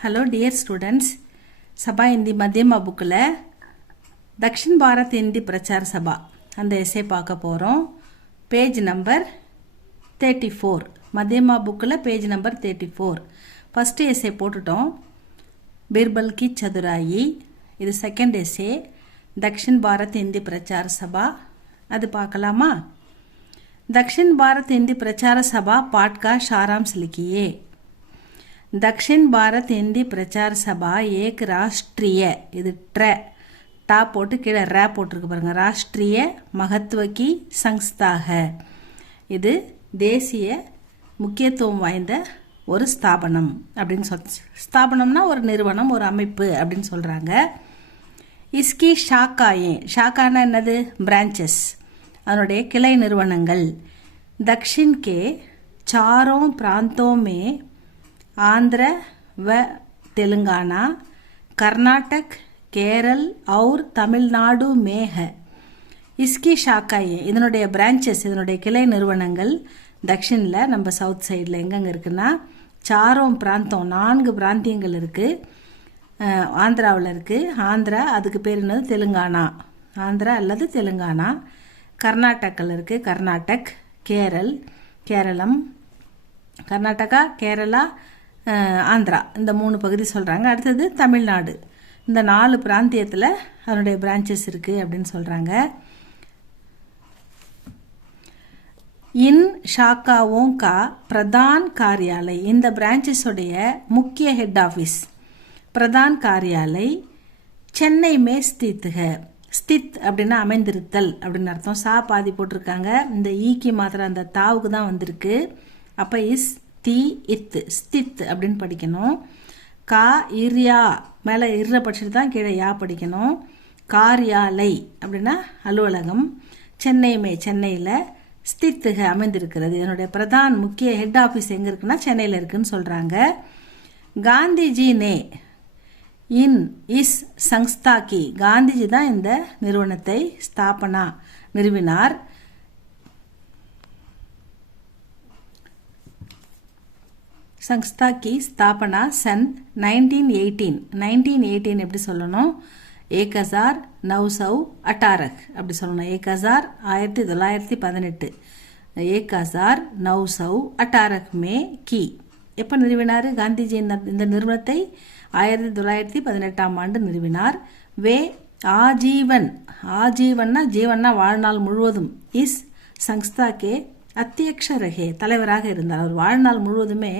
Hello dear students, सभा हिंदी मध्यमा बुक्ल दक्षिण भारत हिंदी प्रचार सभा அந்த எஸ்ஸே பார்க்க போகிறோம். பேஜ் நம்பர் 34, மத்தியமா புக்கில் பேஜ் நம்பர் 34. ஃபஸ்ட்டு எஸ்ஸே போட்டுட்டோம், பீர்பல் கி சதுராயி. இது செகண்ட் எஸ்ஸே, தக்ஷின் பாரத் हिंदी प्रचार सभा. அது பார்க்கலாமா? दक्षिण भारत हिंदी प्रचार सभा पाठ का सारांश लिखिए. दक्षिण भारत हिंदी प्रचार सभा एक राष्ट्रीय, இது டா போட்டு கீழே ரே போட்டிருக்கு பாருங்க, ராஷ்ட்ரிய மகத்துவ கி சங்ஸ்தா है. இது தேசிய முக்கியத்துவம் வாய்ந்த ஒரு ஸ்தாபனம் அப்படின்னு ஸ்தாபனம்னா ஒரு நிறுவனம், ஒரு அமைப்பு அப்படின்னு சொல்கிறாங்க. இஸ்கி ஷாக்காயே, ஷாக்கானா என்னது? பிரான்ச்சஸ், அதனுடைய கிளை நிறுவனங்கள். दक्षिण के चारों प्रांतों में आंध्र व तेलंगाना, कर्नाटक, केरल और तमिलनाडु में है. इसकी शाखाएं, இதனுடைய பிரான்ச்சஸ், இதனுடைய கிளை நிறுவனங்கள் தக்ஷினில் நம்ம சவுத் சைடில் எங்கெங்கே இருக்குன்னா, சாரோம் பிராந்தம், 4 பிராந்தியங்கள் இருக்குது. ஆந்திராவில் இருக்குது, ஆந்திரா, அதுக்கு பேர் என்னது? தெலுங்கானா, ஆந்திரா அல்லது தெலுங்கானா. கர்நாடகில் இருக்குது, கர்நாடக். கேரளம், கர்நாடகா, கேரளா, ஆந்திரா, இந்த 3 பகுதி சொல்கிறாங்க. அடுத்தது தமிழ்நாடு. இந்த 4 பிராந்தியத்தில் அதனுடைய பிரான்ச்சஸ் இருக்குது அப்படின்னு சொல்கிறாங்க. இன் ஷாக்காவோं का प्रधान कार्यालय, இந்த பிரான்ச்சஸுடைய முக்கிய ஹெட் ஆஃபீஸ், பிரதான் காரியாலய் சென்னை மே ஸ்தித் है. ஸ்தித் அப்படின்னா அமைந்திருத்தல் அப்படின்னு அர்த்தம். சா பாதி போட்டிருக்காங்க, இந்த ஈக்கி மாத்திரம் அந்த தாவுக்கு தான் வந்திருக்கு. அப்போ இஸ் தி இத், ஸ்தித் அப்படின்னு படிக்கணும். கா இர்யா, மேலே இர்ற படிச்சுட்டு தான் கீழே யா படிக்கணும். காரியாலை அப்படின்னா அலுவலகம். சென்னைமே, சென்னையில். ஸ்தித்துக அமைந்திருக்கிறது. என்னுடைய பிரதான் முக்கிய ஹெட் ஆஃபீஸ் எங்கே இருக்குன்னா சென்னையில் இருக்குன்னு சொல்கிறாங்க. காந்திஜி நே இன் இஸ் சங்ஸ்தா கி, காந்திஜி தான் இந்த நிறுவனத்தை ஸ்தாபனா நிறுவினார். संस्था की स्थापना सन 1918, 1918 எப்படி சொல்லணும்? 1918 அப்படி சொல்லணும். 1918, 1918 மே கி. எப்போ நிறுவினார் காந்திஜி இந்த நிறுவனத்தை? 1918ஆம் ஆண்டு நிறுவினார். வே ஆஜீவன், ஆஜீவன்னா ஜீவன்னா வாழ்நாள் முழுவதும், இஸ் சங்ஸ்தா கே அத்தியக்ஷ ரகே, தலைவராக இருந்தார். அவர் வாழ்நாள் முழுவதுமே,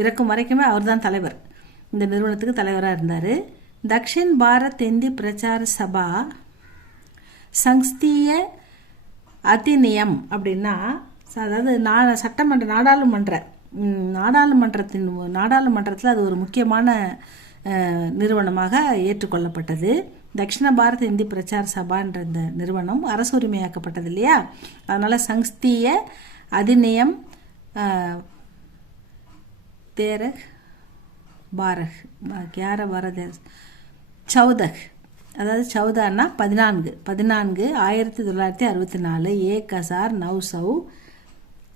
இறக்கும் வரைக்குமே அவர் தான் தலைவர், இந்த நிறுவனத்துக்கு தலைவராக இருந்தார். தக்ஷின் பாரத் ஹிந்தி பிரச்சார சபா சங்ஸ்தீய அதிநியம் அப்படின்னா, அதாவது நாடாளுமன்றத்தில் அது ஒரு முக்கியமான நிறுவனமாக ஏற்றுக்கொள்ளப்பட்டது. தக்ஷிண பாரத் ஹிந்தி பிரச்சார சபான்ற இந்த நிறுவனம் அரசுரிமையாக்கப்பட்டது இல்லையா, அதனால் சங்ஸ்தீய அதிநியம் 14, அதாவது 14ன்னா 14, 1964, 1964,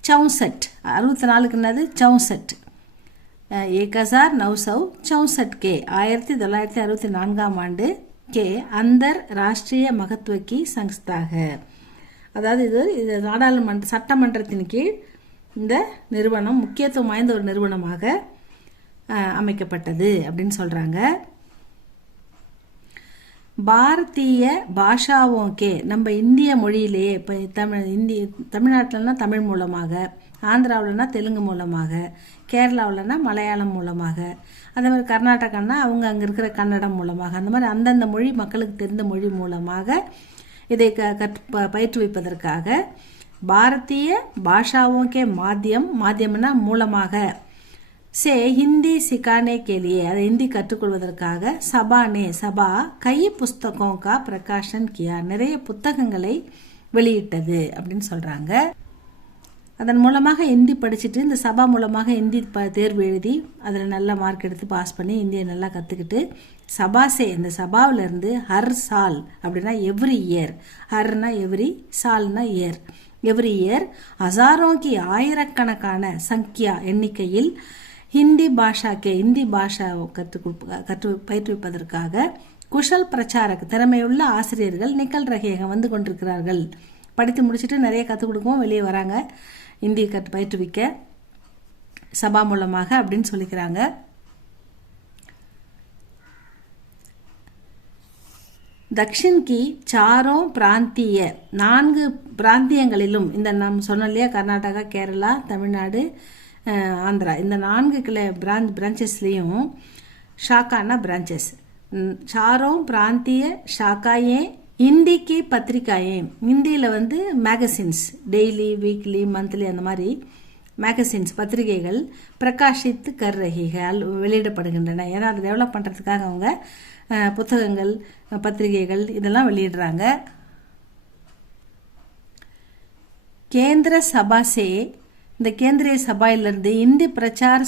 64க்கு என்னது? 64, 1964 கே, 1964ஆம் ஆண்டு கே அந்தர் ராஷ்ட்ரிய மகத்துவ கி சங்ஸ்தாக, அதாவது இது நாடாளுமன்ற சட்டமன்றத்தின் கீழ் இந்த நிறுவனம் முக்கியத்துவம் வாய்ந்த ஒரு நிறுவனமாக அமைக்கப்பட்டது அப்படின்னு சொல்கிறாங்க. பாரதிய பாஷாவோக்கே, நம்ம இந்திய மொழியிலேயே, இப்போ தமிழ்நாட்டிலனா தமிழ் மூலமாக, ஆந்திராவிலனா தெலுங்கு மூலமாக, கேரளாவிலனா மலையாளம் மூலமாக, அதே மாதிரி கர்நாடகான்னா அவங்க அங்கே இருக்கிற கன்னடம் மூலமாக, அந்த மாதிரி அந்தந்த மொழி மக்களுக்கு தெரிந்த மொழி மூலமாக இதை பயிற்றுவிப்பதற்காக பாரதிய பாஷாவோக்கே மாத்தியம்னா மூலமாக, சே ஹிந்தி சிக்கானே கேலியே, அதை ஹிந்தி கற்றுக்கொள்வதற்காக சபா கை புஸ்தகம் கா பிரகாஷன் கியா, நிறைய புத்தகங்களை வெளியிட்டது அப்படின்னு சொல்கிறாங்க. அதன் மூலமாக ஹிந்தி படிச்சுட்டு, இந்த சபா மூலமாக ஹிந்தி தேர்வு எழுதி அதில் நல்ல மார்க் எடுத்து பாஸ் பண்ணி ஹிந்தியை நல்லா கற்றுக்கிட்டு, சபாசே, இந்த சபாவிலேருந்து ஹர் சால் அப்படின்னா எவ்ரி இயர், ஹர்னா எவ்ரி, சால்னா இயர், எவ்ரி இயர் ஹசாரோங்கி ஆயிரக்கணக்கான சங்கியா எண்ணிக்கையில் ஹிந்தி பாஷா பயிற்றுவிப்பதற்காக குஷல் பிரச்சாரக் திறமையுள்ள ஆசிரியர்கள் நிக்கல் ரஹேக வந்து கொண்டிருக்கிறார்கள். படித்து முடிச்சுட்டு நிறைய கற்றுக் கொடுக்கவும் வெளியே வராங்க இந்தி பயிற்றுவிக்க சபா மூலமாக அப்படின்னு சொல்லிக்கிறாங்க. தக்ஷின் கி சாரோं பிராந்திய 4 பிராந்தியங்களிலும், இந்த நாம் சொன்னோம் இல்லையா, கர்நாடகா, கேரளா, தமிழ்நாடு, ஆந்திரா, இந்த 4 பிரான்ச்சஸ்லேயும் ஷாக்கானா பிரான்ச்சஸ், சாரோं பிராந்திய ஷாக்காயே ஹிந்தி கி பத்திரிகாயே, ஹிந்தியில் வந்து மேகசின்ஸ், டெய்லி, வீக்லி, மந்த்லி அந்த மாதிரி மேகசின்ஸ் பத்திரிகைகள் பிரகாஷித்து கர்ரகிகள் வெளியிடப்படுகின்றன. ஏன்னா அதை டெவலப் பண்ணுறதுக்காக அவங்க புத்தகங்கள், பத்திரிகைகள் இதெல்லாம் வெளியிடுறாங்க. கேந்திர சபாசே, இந்த கேந்திரிய சபாயிலிருந்து இந்தி பிரச்சார்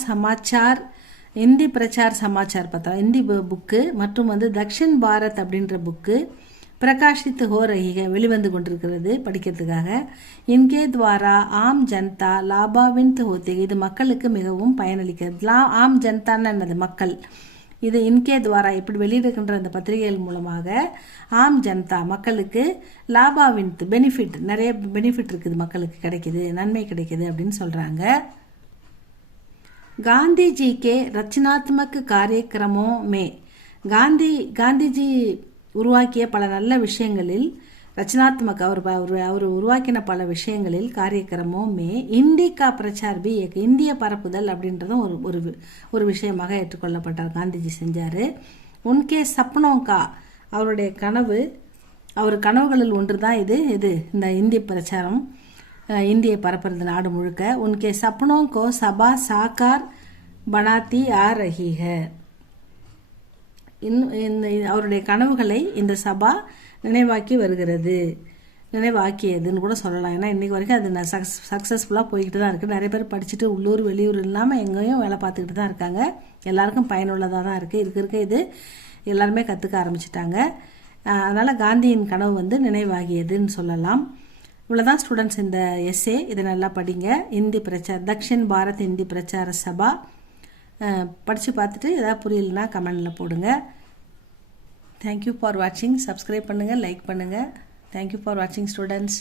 சமாச்சார் பார்த்தா இந்தி புக்கு மற்றும் வந்து தக்ஷின் பாரத் அப்படின்ற புக்கு பிரகாஷித்து ஹோ ரஹிக வெளிவந்து கொண்டிருக்கிறது படிக்கிறதுக்காக. இன்கே துவாரா ஆம் ஜனதா லாபாவின் ஹோத்தே, இது மக்களுக்கு மிகவும் பயனளிக்கிறது. ஆம் ஜனதான்னு என்னது, மக்கள். இது இன்கே துவாரா இப்படி வெளியிடுகின்ற அந்த பத்திரிகைகள் மூலமாக ஆம் ஜனதா மக்களுக்கு லாபாவின் பெனிஃபிட், நிறைய பெனிஃபிட் இருக்குது, மக்களுக்கு கிடைக்குது, நன்மை கிடைக்குது அப்படின்னு சொல்றாங்க. காந்திஜி கே ரச்சனாத்மக் காரியக்கிரமோ மே, காந்திஜி உருவாக்கிய பல நல்ல விஷயங்களில், ரச்சனாத்மக் அவர் உருவாக்கின பல விஷயங்களில், காரியக்கிரமோ மே இந்தி கா பிரச்சார் பி, இந்திய பரப்புதல் அப்படின்றதும் ஒரு விஷயமாக ஏற்றுக்கொள்ளப்பட்டார், காந்திஜி செஞ்சார். உன்கே சப்னோங்கா, அவருடைய கனவுகளில் ஒன்று தான் இது இந்த இந்திய பிரச்சாரம், இந்தியை பரப்புறது நாடு முழுக்க. உன்கே சப்னோங்கோ சபா சாக்கார் பனாத்தி ஆ ரஹி ஹை, அவருடைய கனவுகளை இந்த சபா நினைவாக்கியதுன்னு கூட சொல்லலாம். ஏன்னா இன்றைக்கி வரைக்கும் அது சக்ஸஸ்ஃபுல்லாக போய்கிட்டு தான் இருக்குது. நிறைய பேர் படிச்சுட்டு உள்ளூர் வெளியூர் இல்லாமல் எங்கேயும் வேலை பார்த்துக்கிட்டு தான் இருக்காங்க. எல்லாருக்கும் பயனுள்ளதாக தான் இருக்குது. இருக்க இது எல்லாருமே கற்றுக்க ஆரம்பிச்சிட்டாங்க. அதனால் காந்தியின் கனவு வந்து நினைவாகியதுன்னு சொல்லலாம். இவ்வளோதான் ஸ்டூடெண்ட்ஸ் இந்த எஸ்ஏ. இதை நல்லா படிங்க. இந்தி தக்ஷின் பாரத் இந்தி பிரச்சார சபா படித்து பார்த்துட்டு எதாவது புரியலனா கமெண்டில் போடுங்க. தேங்க்யூ ஃபார் வாட்சிங். சப்ஸ்கிரைப் பண்ணுங்கள், லைக் பண்ணுங்கள். தேங்க்யூ ஃபார் வாட்சிங் ஸ்டூடெண்ட்ஸ்.